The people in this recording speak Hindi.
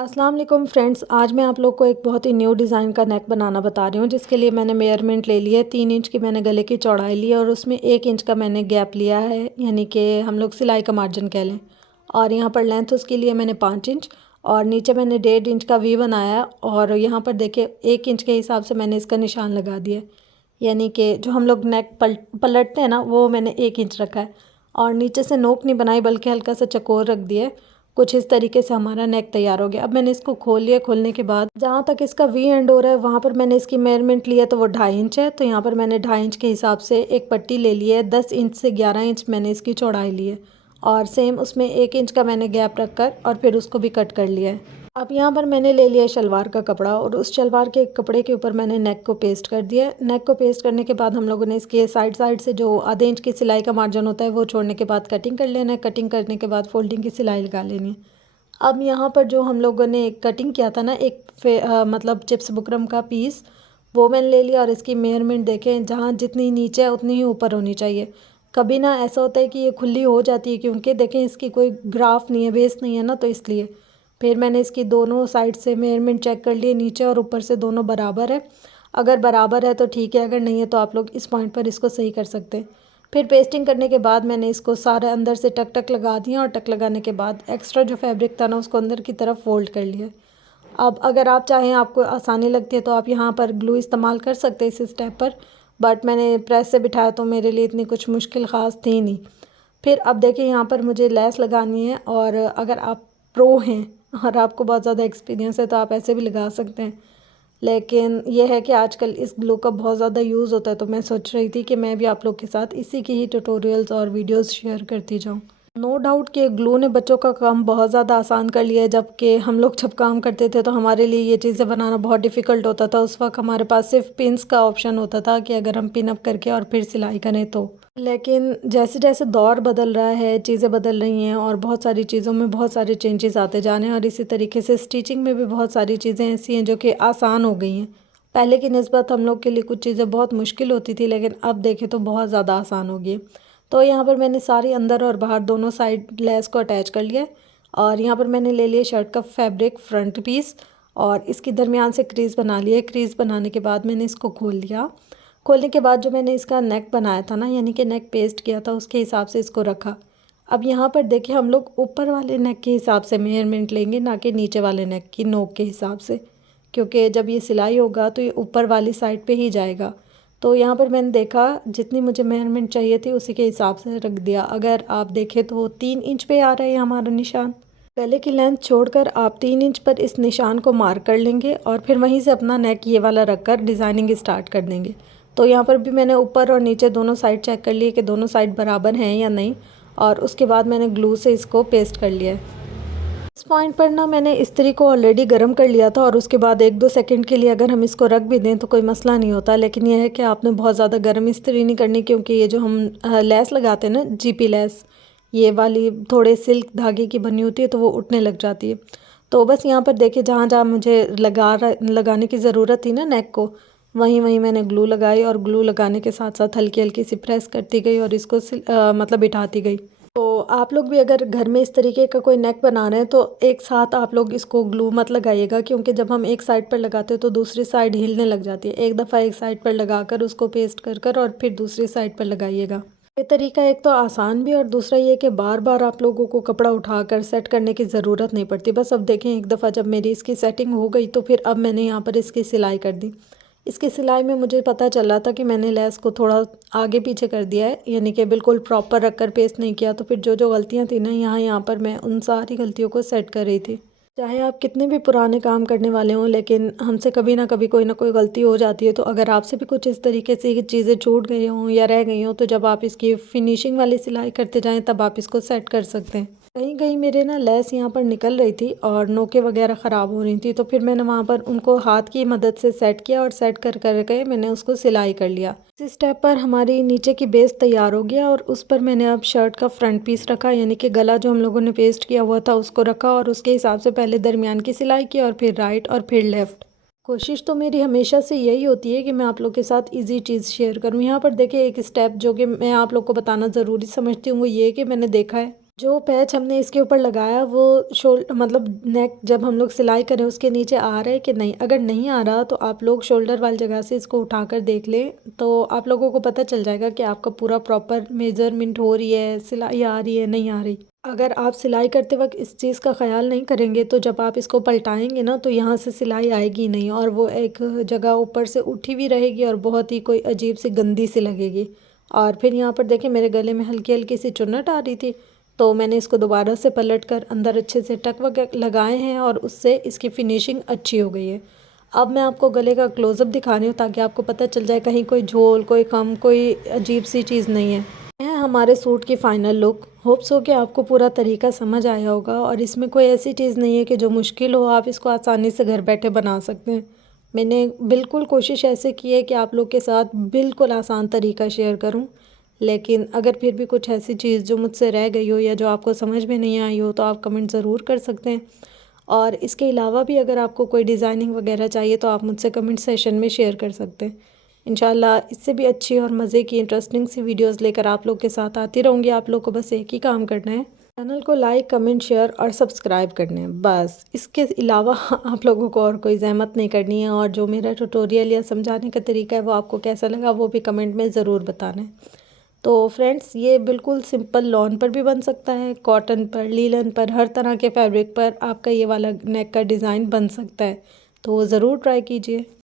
अस्सलाम वालेकुम फ्रेंड्स, आज मैं आप लोग को एक बहुत ही न्यू डिज़ाइन का नेक बनाना बता रही हूँ। जिसके लिए मैंने मेजरमेंट ले लिया है। 3 इंच की मैंने गले की चौड़ाई ली है और उसमें 1 इंच का मैंने गैप लिया है, यानी कि हम लोग सिलाई का मार्जिन कह लें। और यहाँ पर लेंथ उसके लिए मैंने 5 इंच और नीचे मैंने 1.5 इंच का वी बनाया। और यहाँ पर देखिए 1 इंच के हिसाब से मैंने इसका निशान लगा दिया, यानी कि जो हम लोग नेक पलटते हैं ना, वो मैंने 1 इंच रखा है। और नीचे से नोक नहीं बनाई बल्कि हल्का सा चकोर रख दिया है। कुछ इस तरीके से हमारा नेक तैयार हो गया। अब मैंने इसको खोल लिया। खोलने के बाद जहाँ तक इसका वी एंड हो रहा है वहाँ पर मैंने इसकी मेजरमेंट लिया तो वो 2.5 इंच है। तो यहाँ पर मैंने 2.5 इंच के हिसाब से एक पट्टी ले ली है। 10 इंच से 11 इंच मैंने इसकी चौड़ाई ली है और सेम उसमें 1 इंच का मैंने गैप रख कर और फिर उसको भी कट कर लिया है। अब यहाँ पर मैंने ले लिया शलवार का कपड़ा और उस शलवार के कपड़े के ऊपर मैंने नेक को पेस्ट कर दिया। नेक को पेस्ट करने के बाद हम लोगों ने इसके साइड से जो आधे इंच की सिलाई का मार्जिन होता है वो छोड़ने के बाद कटिंग कर लेना है। कटिंग करने के बाद फोल्डिंग की सिलाई लगा लेनी है। अब यहाँ पर जो हम लोगों ने कटिंग किया था ना, मतलब चिप्स बुकरम का पीस, वो मैंने ले लिया। और इसकी मेजरमेंट देखें, जहाँ जितनी नीचे है उतनी ही ऊपर होनी चाहिए। कभी ना ऐसा होता है कि ये खुली हो जाती है, क्योंकि देखें इसकी कोई ग्राफ नहीं है, बेस नहीं है ना, तो इसलिए फिर मैंने इसकी दोनों साइड से मेजरमेंट चेक कर लिए। नीचे और ऊपर से दोनों बराबर है। अगर बराबर है तो ठीक है, अगर नहीं है तो आप लोग इस पॉइंट पर इसको सही कर सकते हैं। फिर पेस्टिंग करने के बाद मैंने इसको सारे अंदर से टक टक लगा दिया और टक लगाने के बाद एक्स्ट्रा जो फैब्रिक था ना, उसको अंदर की तरफ फोल्ड कर लिया। अब अगर आप चाहें, आपको आसानी लगती है तो आप यहाँ पर ग्लू इस्तेमाल कर सकते हैं इस स्टेप पर, बट मैंने प्रेस से बिठाया तो मेरे लिए इतनी कुछ मुश्किल ख़ास थी नहीं। फिर अब देखिए यहाँ पर मुझे लेस लगानी है। और अगर आप प्रो हैं और आपको बहुत ज़्यादा एक्सपीरियंस है तो आप ऐसे भी लगा सकते हैं, लेकिन यह है कि आजकल इस ग्लू का बहुत ज़्यादा यूज़ होता है। तो मैं सोच रही थी कि मैं भी आप लोग के साथ इसी की ही ट्यूटोरियल्स और वीडियोस शेयर करती जाऊँ। नो डाउट कि ग्लू ने बच्चों का काम बहुत ज़्यादा आसान कर लिया है। जबकि हम लोग जब काम करते थे तो हमारे लिए ये चीज़ें बनाना बहुत डिफ़िकल्ट होता था। उस वक्त हमारे पास सिर्फ पिन्स का ऑप्शन होता था कि अगर हम पिन अप करके और फिर सिलाई करें तो। लेकिन जैसे जैसे दौर बदल रहा है, चीज़ें बदल रही हैं और बहुत सारी चीज़ों में बहुत सारे चेंजेस आते जा रहे हैं। और इसी तरीके से स्टिचिंग में भी बहुत सारी चीज़ें ऐसी हैं जो कि आसान हो गई हैं। पहले की निस्बत हम लोग के लिए कुछ चीज़ें बहुत मुश्किल होती थी, लेकिन अब देखें तो बहुत ज़्यादा आसान हो गई है। तो यहाँ पर मैंने सारी अंदर और बाहर दोनों साइड लेस को अटैच कर लिया। और यहाँ पर मैंने ले लिया शर्ट का फैब्रिक फ्रंट पीस और इसकी दरमियान से क्रीज़ बना लिया। क्रीज़ बनाने के बाद मैंने इसको खोल लिया। खोलने के बाद जो मैंने इसका नेक बनाया था ना, यानी कि नेक पेस्ट किया था, उसके हिसाब से इसको रखा। अब यहाँ पर देखिए हम लोग ऊपर वाले नेक के हिसाब से मेजरमेंट लेंगे, ना कि नीचे वाले नेक की नोक के हिसाब से, क्योंकि जब ये सिलाई होगा तो ये ऊपर वाली साइड पे ही जाएगा। तो यहाँ पर मैंने देखा जितनी मुझे मेजरमेंट चाहिए थी उसी के हिसाब से रख दिया। अगर आप देखें तो 3 इंच पे आ रहा है हमारा निशान। गले की लेंथ छोड़कर आप 3 इंच पर इस निशान को मार्क कर लेंगे और फिर वहीं से अपना नेक ये वाला रख कर डिज़ाइनिंग स्टार्ट कर देंगे। तो यहाँ पर भी मैंने ऊपर और नीचे दोनों साइड चेक कर लिए कि दोनों साइड बराबर हैं या नहीं। और उसके बाद मैंने ग्लू से इसको पेस्ट कर लिया है। इस पॉइंट पर ना मैंने इस्त्री को ऑलरेडी गर्म कर लिया था और उसके बाद 1-2 सेकंड के लिए अगर हम इसको रख भी दें तो कोई मसला नहीं होता। लेकिन यह है कि आपने बहुत ज़्यादा गर्म इस्त्री नहीं करनी, क्योंकि ये जो हम लेस लगाते हैं ना, जीपी लेस, ये वाली थोड़े सिल्क धागे की बनी होती है तो वो उठने लग जाती है। तो बस यहाँ पर देखिए जहाँ जहाँ मुझे लगाने की ज़रूरत थी ना नेक को, वहीं वहीं मैंने ग्लू लगाई। और ग्लू लगाने के साथ साथ हल्की हल्की सी प्रेस करती गई और इसको मतलब बिठाती गई। तो आप लोग भी अगर घर में इस तरीके का कोई नेक बना रहे हैं तो एक साथ आप लोग इसको ग्लू मत लगाइएगा, क्योंकि जब हम एक साइड पर लगाते हैं तो दूसरी साइड हिलने लग जाती है। एक दफ़ा एक साइड पर लगाकर उसको पेस्ट कर और फिर दूसरी साइड पर लगाइएगा। ये तरीका एक तो आसान भी और दूसरा ये कि बार बार आप लोगों को कपड़ा उठाकर सेट करने की ज़रूरत नहीं पड़ती। बस अब देखें, एक दफ़ा जब मेरी इसकी सेटिंग हो गई तो फिर अब मैंने यहाँ पर इसकी सिलाई कर दी। इसकी सिलाई में मुझे पता चला था कि मैंने लेस को थोड़ा आगे पीछे कर दिया है, यानी कि बिल्कुल प्रॉपर रख कर पेस्ट नहीं किया। तो फिर जो जो गलतियाँ थी ना, यहाँ पर मैं उन सारी गलतियों को सेट कर रही थी। चाहे आप कितने भी पुराने काम करने वाले हों, लेकिन हमसे कभी ना कभी कोई ना कोई गलती हो जाती है। तो अगर आपसे भी कुछ इस तरीके से चीज़ें छूट गई हों या रह गई हों, तो जब आप इसकी फिनिशिंग वाली सिलाई करते जाएं तब आप इसको सेट कर सकते हैं। कहीं कहीं मेरे ना लेस यहाँ पर निकल रही थी और नोकें वगैरह ख़राब हो रही थी, तो फिर मैंने वहाँ पर उनको हाथ की मदद से सेट किया और सेट कर करके मैंने उसको सिलाई कर लिया। इस स्टेप पर हमारी नीचे की बेस तैयार हो गया और उस पर मैंने अब शर्ट का फ्रंट पीस रखा, यानी कि गला जो हम लोगों ने पेस्ट किया हुआ था उसको रखा और उसके हिसाब से पहले दरमियान की सिलाई की और फिर राइट और फिर लेफ़्ट। कोशिश तो मेरी हमेशा से यही होती है कि मैं आप लोग के साथ इजी चीज़ शेयर करूं। यहाँ पर देखिए एक स्टेप जो कि मैं आप लोग को बताना ज़रूरी समझती हूँ वो ये कि मैंने देखा है जो पैच हमने इसके ऊपर लगाया वो मतलब नेक जब हम लोग सिलाई करें उसके नीचे आ रहा है कि नहीं। अगर नहीं आ रहा तो आप लोग शोल्डर वाली जगह से इसको उठाकर देख लें, तो आप लोगों को पता चल जाएगा कि आपका पूरा प्रॉपर मेजरमेंट हो रही है, सिलाई आ रही है नहीं आ रही। अगर आप सिलाई करते वक्त इस चीज़ का ख्याल नहीं करेंगे तो जब आप इसको पलटाएंगे ना तो यहाँ से सिलाई आएगी नहीं, और वो एक जगह ऊपर से उठी हुई रहेगी और बहुत ही कोई अजीब सी गंदी सी लगेगी। और फिर यहाँ पर देखें मेरे गले में हल्की हल्की सी चुन्नट आ रही थी, तो मैंने इसको दोबारा से पलट कर अंदर अच्छे से टक वगैरह लगाए हैं और उससे इसकी फिनिशिंग अच्छी हो गई है। अब मैं आपको गले का क्लोज़अप दिखा रही हूँ ताकि आपको पता चल जाए कहीं कोई झोल, कोई कम, कोई अजीब सी चीज़ नहीं है हमारे सूट की फ़ाइनल लुक। होप्स हो कि आपको पूरा तरीका समझ आया होगा और इसमें कोई ऐसी चीज़ नहीं है कि जो मुश्किल हो, आप इसको आसानी से घर बैठे बना सकते हैं। मैंने बिल्कुल कोशिश ऐसे की है कि आप लोग के साथ बिल्कुल आसान तरीका शेयर करूं, लेकिन अगर फिर भी कुछ ऐसी चीज़ जो मुझसे रह गई हो या जो आपको समझ में नहीं आई हो तो आप कमेंट ज़रूर कर सकते हैं। और इसके अलावा भी अगर आपको कोई डिज़ाइनिंग वगैरह चाहिए तो आप मुझसे कमेंट सेशन में शेयर कर सकते हैं। इंशाल्लाह इससे भी अच्छी और मज़े की इंटरेस्टिंग सी वीडियोस लेकर आप लोग के साथ आती रहूँगी। आप लोग को बस एक ही काम करना है, चैनल को लाइक, कमेंट, शेयर और सब्सक्राइब करने हैं बस। इसके अलावा आप लोगों को और कोई ज़हमत नहीं करनी है। और जो मेरा ट्यूटोरियल या समझाने का तरीका है वो आपको कैसा लगा वो भी कमेंट में ज़रूर बताना है। तो फ्रेंड्स ये बिल्कुल सिंपल लॉन पर भी बन सकता है, कॉटन पर, लीलन पर, हर तरह के फैब्रिक पर आपका ये वाला नेक का डिज़ाइन बन सकता है। तो ज़रूर ट्राई कीजिए।